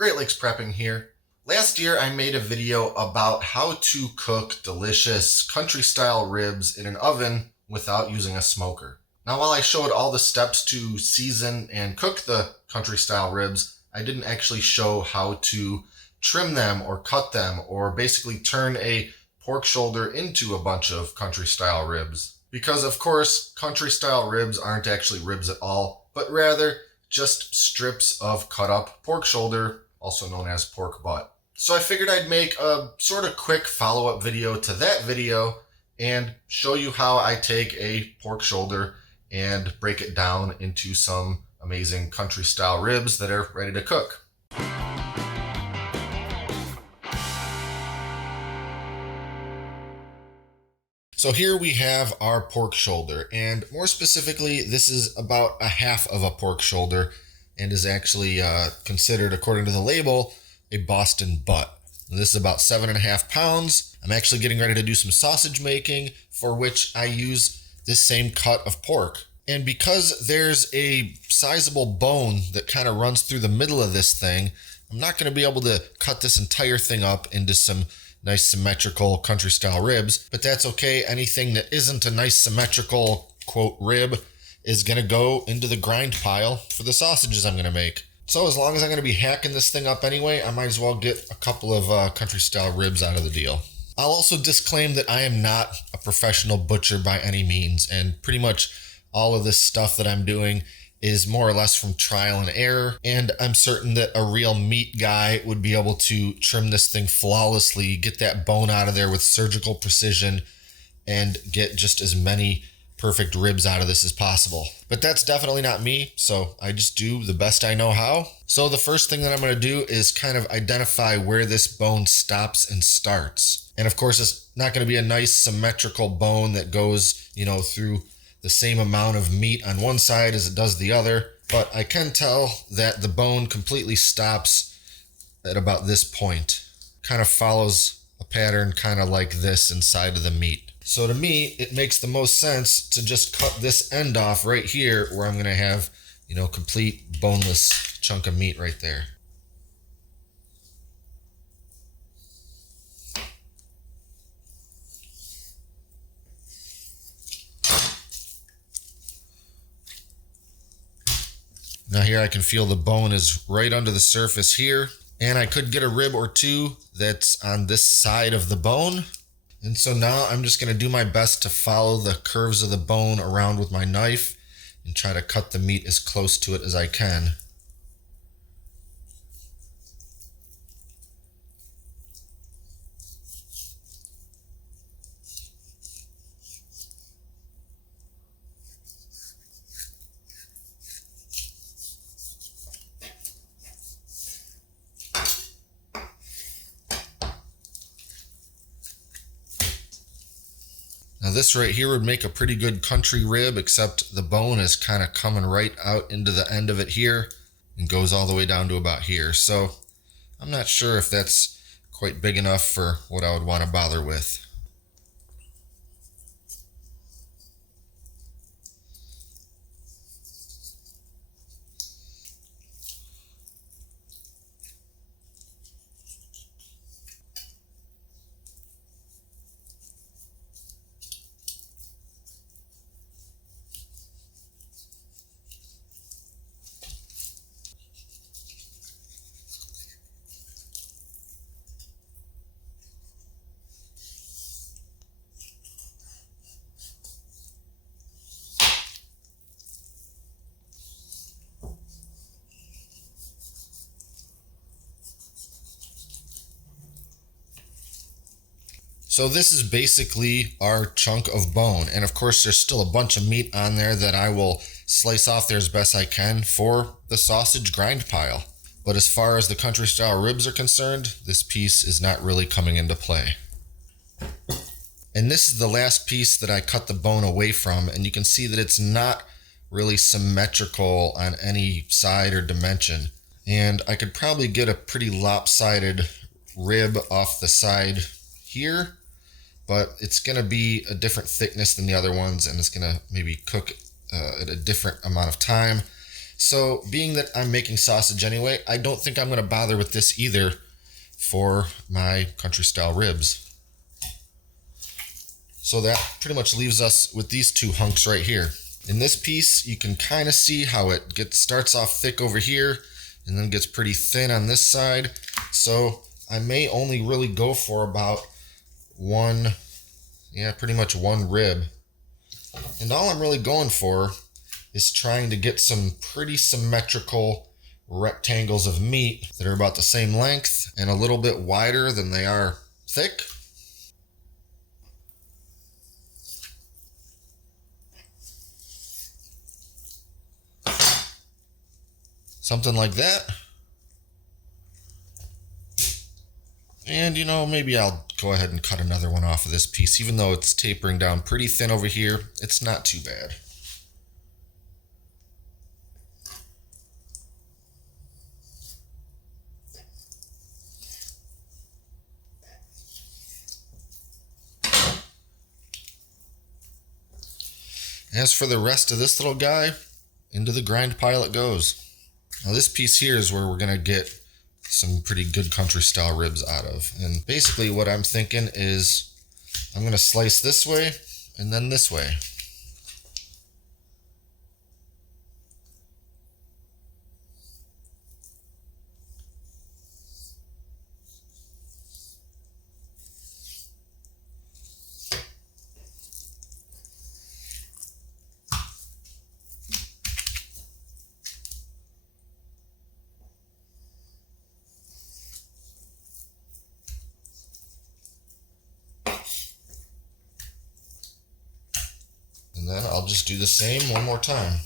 Great Lakes Prepping here. Last year I made a video about how to cook delicious country-style ribs in an oven without using a smoker. Now, while I showed all the steps to season and cook the country-style ribs, I didn't actually show how to trim them or cut them or basically turn a pork shoulder into a bunch of country-style ribs. Because of course, country-style ribs aren't actually ribs at all, but rather just strips of cut up pork shoulder, also known as pork butt. So I figured I'd make a sort of quick follow-up video to that video and show you how I take a pork shoulder and break it down into some amazing country-style ribs that are ready to cook. So here we have our pork shoulder, and more specifically, this is about a half of a pork shoulder and is actually considered, according to the label, a Boston butt. And this is about 7.5 pounds. I'm actually getting ready to do some sausage making, for which I use this same cut of pork. And because there's a sizable bone that kind of runs through the middle of this thing, I'm not going to be able to cut this entire thing up into some nice symmetrical country style ribs, but that's okay. Anything that isn't a nice symmetrical quote rib is gonna go into the grind pile for the sausages I'm gonna make. So as long as I'm gonna be hacking this thing up anyway, I might as well get a couple of country style ribs out of the deal. I'll also disclaim that I am not a professional butcher by any means, and pretty much all of this stuff that I'm doing is more or less from trial and error, and I'm certain that a real meat guy would be able to trim this thing flawlessly, get that bone out of there with surgical precision, and get just as many perfect ribs out of this as possible. But that's definitely not me, so I just do the best I know how. So the first thing that I'm going to do is kind of identify where this bone stops and starts. And of course, it's not going to be a nice symmetrical bone that goes, through the same amount of meat on one side as it does the other, but I can tell that the bone completely stops at about this point. Kind of follows a pattern kind of like this inside of the meat. So to me, it makes the most sense to just cut this end off right here where I'm gonna have, complete boneless chunk of meat right there. Now here I can feel the bone is right under the surface here, and I could get a rib or two that's on this side of the bone. And so now I'm just gonna do my best to follow the curves of the bone around with my knife and try to cut the meat as close to it as I can. Now this right here would make a pretty good country rib, except the bone is kind of coming right out into the end of it here and goes all the way down to about here. So I'm not sure if that's quite big enough for what I would want to bother with. So this is basically our chunk of bone. And of course, there's still a bunch of meat on there that I will slice off there as best I can for the sausage grind pile. But as far as the country style ribs are concerned, this piece is not really coming into play. And this is the last piece that I cut the bone away from, and you can see that it's not really symmetrical on any side or dimension. And I could probably get a pretty lopsided rib off the side here, but it's going to be a different thickness than the other ones, and it's going to maybe cook at a different amount of time. So being that I'm making sausage anyway, I don't think I'm going to bother with this either for my country style ribs. So that pretty much leaves us with these two hunks right here. In this piece, you can kind of see how it starts off thick over here and then gets pretty thin on this side. So I may only really go for about pretty much one rib. And all I'm really going for is trying to get some pretty symmetrical rectangles of meat that are about the same length and a little bit wider than they are thick. Something like that. And maybe I'll go ahead and cut another one off of this piece. Even though it's tapering down pretty thin over here, it's not too bad. As for the rest of this little guy, into the grind pile it goes. Now this piece here is where we're gonna get some pretty good country style ribs out of. And basically what I'm thinking is I'm gonna slice this way and then this way. And then I'll just do the same one more time.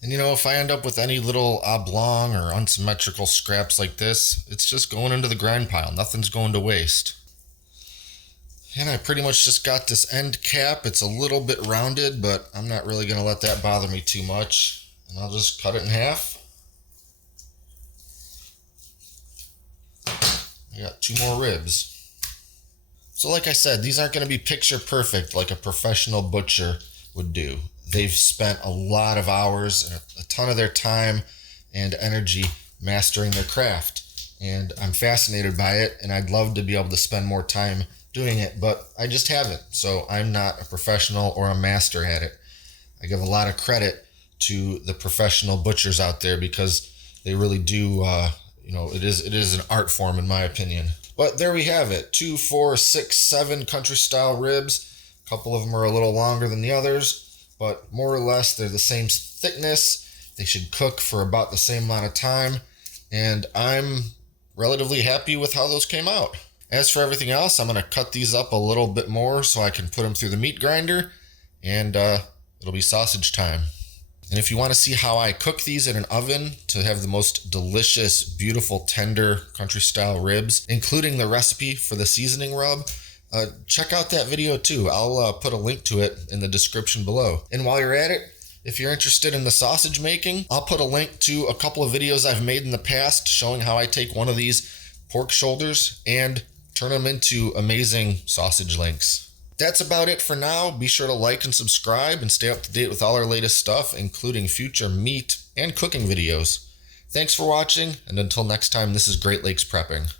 And if I end up with any little oblong or unsymmetrical scraps like this, it's just going into the grind pile. Nothing's going to waste. And I pretty much just got this end cap. It's a little bit rounded, but I'm not really going to let that bother me too much. And I'll just cut it in half. I got two more ribs. So like I said, these aren't going to be picture perfect like a professional butcher would do. They've spent a lot of hours and a ton of their time and energy mastering their craft. And I'm fascinated by it, and I'd love to be able to spend more time doing it, but I just haven't. So I'm not a professional or a master at it. I give a lot of credit to the professional butchers out there because they really do, it is an art form in my opinion. But there we have it. 2, 4, 6, 7 country style ribs. A couple of them are a little longer than the others, but more or less they're the same thickness. They should cook for about the same amount of time, and I'm relatively happy with how those came out. As for everything else, I'm going to cut these up a little bit more so I can put them through the meat grinder, and it'll be sausage time. And if you want to see how I cook these in an oven to have the most delicious, beautiful, tender country style ribs, including the recipe for the seasoning rub, check out that video too. I'll put a link to it in the description below. And while you're at it, if you're interested in the sausage making, I'll put a link to a couple of videos I've made in the past showing how I take one of these pork shoulders and turn them into amazing sausage links. That's about it for now. Be sure to like and subscribe and stay up to date with all our latest stuff, including future meat and cooking videos. Thanks for watching, and until next time, this is Great Lakes Prepping.